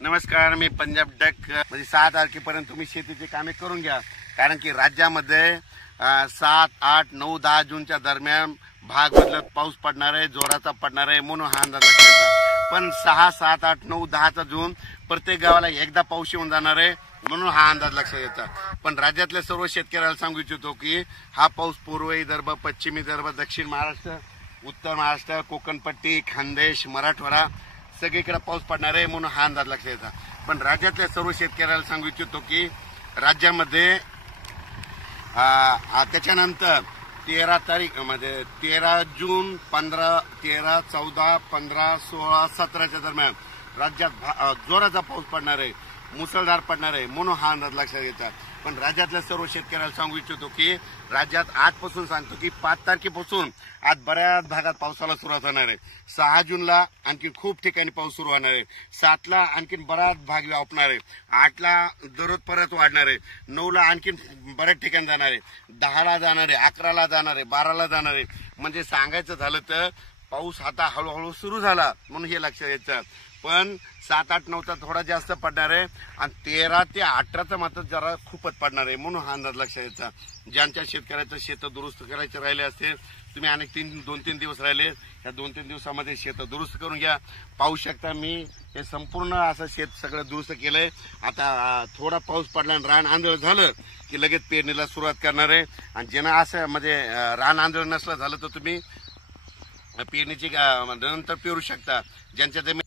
नमस्कार, मी पंजाब डक। म्हणजे 6 तारखेपर्यंत तुम्ही शेतीची कामे करून घ्या, कारण की राज्यामध्ये 7, 8, 9, 10 जूनच्या दरम्यान भाग बदलत पाऊस पडणार आहे, जोराचा पडणार आहे, म्हणून हा अंदाज लागला। पण 6, 7, 8, 9, 10 जून प्रत्येक गावाला एकदा पाऊस येऊन जाणार आहे, म्हणून हा अंदाज लक्षात येतो। पण राज्यातल्या सर्व शेतकऱ्याला सांगू इच्छितो की हा पाऊस पूर्व विदर्भ, पश्चिम विदर्भ, दक्षिण महाराष्ट्र, उत्तर महाराष्ट्र, कोकणपट्टी, खानदेश, मराठवाडा सगळीकडे पाऊस पडणार आहे, म्हणून हा अंदाज लक्षात येतो। पण राज्यातल्या सर्व शेतकऱ्याला सांगू इच्छितो की राज्यामध्ये त्याच्यानंतर 13 तारीख म्हणजे 13 जून, 15, 13, 14, 15, 16, 17च्या दरम्यान राज्यात जोराचा पाऊस पडणार आहे, मुसळधार पडणार आहे, म्हणून हा अंदाज लक्षात येतात। पण राज्यातल्या सर्व शेतकऱ्याला सांगू इच्छितो की राज्यात आजपासून सांगतो की 5 तारखेपासून आज बऱ्याच भागात पावसाला सुरुवात होणार आहे। 6 जूनला आणखी खूप ठिकाणी पाऊस सुरू होणार आहे, 7ला आणखीन बराच भाग व्यापणार आहे, 8ला दररोज परत वाढणार आहे, 9ला आणखीन बऱ्याच ठिकाणी जाणार आहे, 10ला जाणार आहे, 11ला जाणार आहे, 12ला जाणार आहे। म्हणजे सांगायचं झालं तर पाऊस आता हळूहळू सुरू झाला, म्हणून हे लक्षात येतं। पण 7, 8, 9चा थोडा जास्त पडणार आहे आणि 13 ते 18चा मात्र जरा खूपच पडणार आहे, म्हणून हा अंदाज लक्षात यायचा। ज्यांच्या शेतकऱ्याचं शेत दुरुस्त करायचे राहिले असते, तुम्ही अनेक 2-3 दिवस राहिले, या 2-3 दिवसामध्ये शेत दुरुस्त करून घ्या। पाहू शकता मी हे संपूर्ण असं शेत सगळं दुरुस्त केलंय। आता थोडा पाऊस पडला आणि रान आंधळ झालं की लगेच पेरणीला सुरुवात करणार आहे। आणि ज्यांना असं म्हणजे रान आंधळ नसलं झालं तर तुम्ही पेरणीची नंतर पेरू शकता। ज्यांच्या जमीन